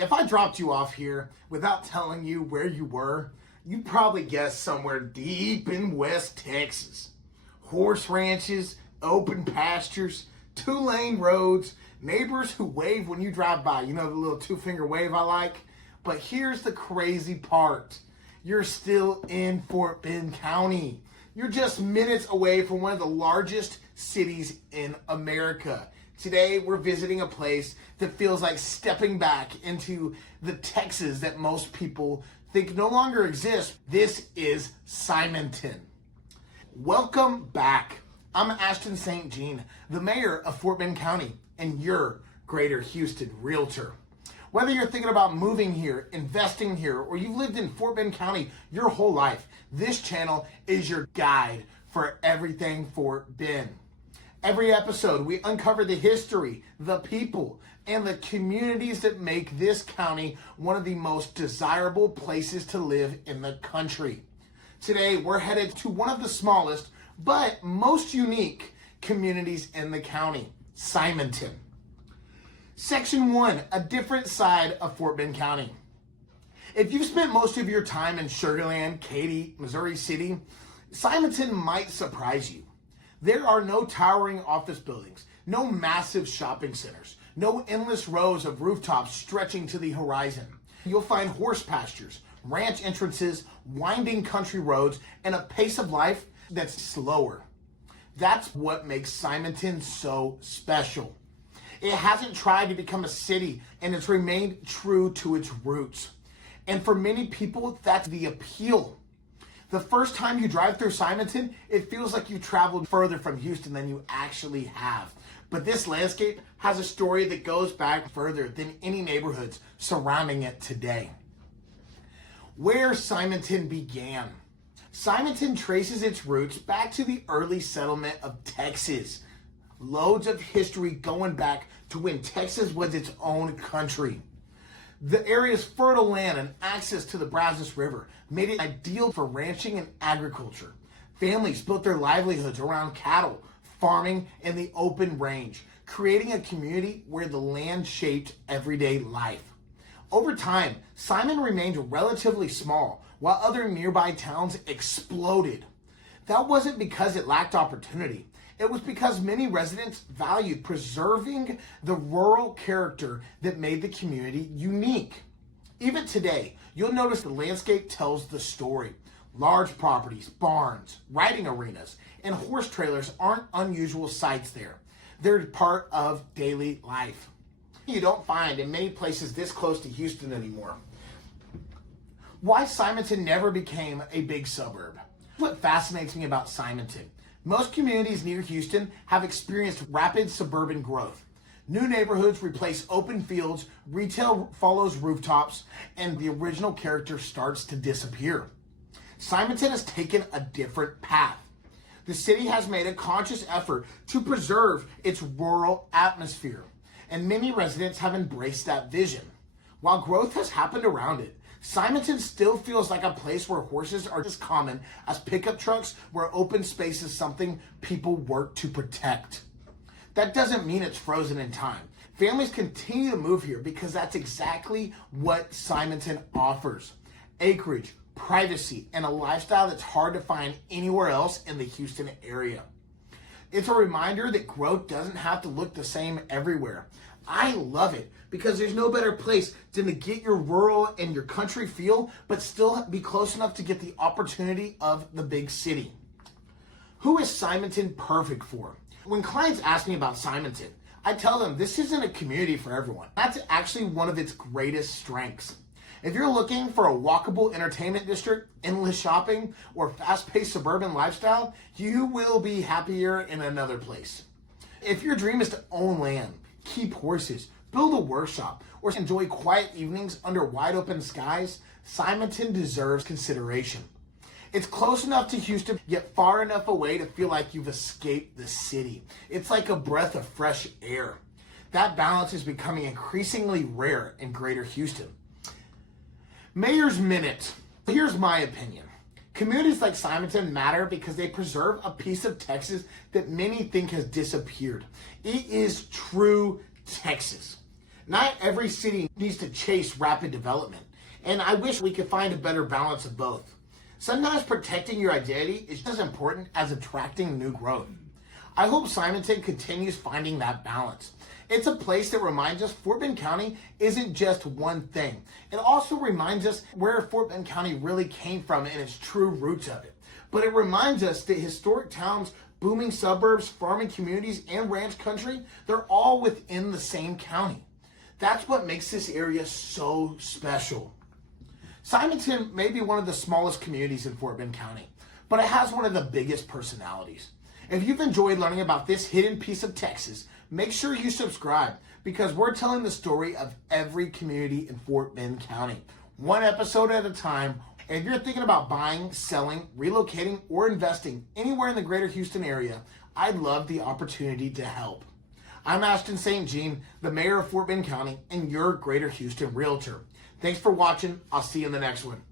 If I dropped you off here without telling you where you were, you'd probably guess somewhere deep in West Texas. Horse ranches, open pastures, 2-lane roads, neighbors who wave when you drive by. You know the little 2-finger wave I like? But here's the crazy part. You're still in Fort Bend County. You're just minutes away from one of the largest cities in America. Today, we're visiting a place that feels like stepping back into the Texas that most people think no longer exists. This is Simonton. Welcome back. I'm Ashton St. Jean, the mayor of Fort Bend County, and your Greater Houston realtor. Whether you're thinking about moving here, investing here, or you've lived in Fort Bend County your whole life, this channel is your guide for everything Fort Bend. Every episode, we uncover the history, the people, and the communities that make this county one of the most desirable places to live in the country. Today, we're headed to one of the smallest, but most unique communities in the county, Simonton. Section 1, a different side of Fort Bend County. If you've spent most of your time in Sugar Land, Katy, Missouri City, Simonton might surprise you. There are no towering office buildings, no massive shopping centers, no endless rows of rooftops stretching to the horizon. You'll find horse pastures, ranch entrances, winding country roads, and a pace of life that's slower. That's what makes Simonton so special. It hasn't tried to become a city, and it's remained true to its roots. And for many people, that's the appeal. The first time you drive through Simonton, it feels like you've traveled further from Houston than you actually have. But this landscape has a story that goes back further than any neighborhoods surrounding it today. Where Simonton began. Simonton traces its roots back to the early settlement of Texas. Loads of history going back to when Texas was its own country. The area's fertile land and access to the Brazos River made it ideal for ranching and agriculture. Families built their livelihoods around cattle, farming, and the open range, creating a community where the land shaped everyday life. Over time, Simon remained relatively small, while other nearby towns exploded. That wasn't because it lacked opportunity. It was because many residents valued preserving the rural character that made the community unique. Even today, you'll notice the landscape tells the story. Large properties, barns, riding arenas, and horse trailers aren't unusual sights there. They're part of daily life. You don't find in many places this close to Houston anymore. Why Simonton never became a big suburb? What fascinates me about Simonton. Most communities near Houston have experienced rapid suburban growth. New neighborhoods replace open fields, retail follows rooftops, and the original character starts to disappear. Simonton has taken a different path. The city has made a conscious effort to preserve its rural atmosphere, and many residents have embraced that vision. While growth has happened around it, Simonton still feels like a place where horses are as common as pickup trucks, where open space is something people work to protect. That doesn't mean it's frozen in time. Families continue to move here because that's exactly what Simonton offers. Acreage, privacy, and a lifestyle that's hard to find anywhere else in the Houston area. It's a reminder that growth doesn't have to look the same everywhere. I love it because there's no better place than to get your rural and your country feel, but still be close enough to get the opportunity of the big city. Who is Simonton perfect for? When clients ask me about Simonton, I tell them this isn't a community for everyone. That's actually one of its greatest strengths. If you're looking for a walkable entertainment district, endless shopping, or fast-paced suburban lifestyle, you will be happier in another place. If your dream is to own land, keep horses, build a workshop, or enjoy quiet evenings under wide open skies, Simonton deserves consideration. It's close enough to Houston, yet far enough away to feel like you've escaped the city. It's like a breath of fresh air. That balance is becoming increasingly rare in Greater Houston. Mayor's Minute. Here's my opinion. Communities like Simonton matter because they preserve a piece of Texas that many think has disappeared. It is true Texas. Not every city needs to chase rapid development, and I wish we could find a better balance of both. Sometimes protecting your identity is just as important as attracting new growth. I hope Simonton continues finding that balance. It's a place that reminds us Fort Bend County isn't just one thing. It also reminds us where Fort Bend County really came from and its true roots of it. But it reminds us that historic towns, booming suburbs, farming communities, and ranch country, they're all within the same county. That's what makes this area so special. Simonton may be one of the smallest communities in Fort Bend County, but it has one of the biggest personalities. If you've enjoyed learning about this hidden piece of Texas, make sure you subscribe because we're telling the story of every community in Fort Bend County, one episode at a time. And if you're thinking about buying, selling, relocating, or investing anywhere in the greater Houston area, I'd love the opportunity to help. I'm Ashton St. Jean, the mayor of Fort Bend County and your greater Houston realtor. Thanks for watching. I'll see you in the next one.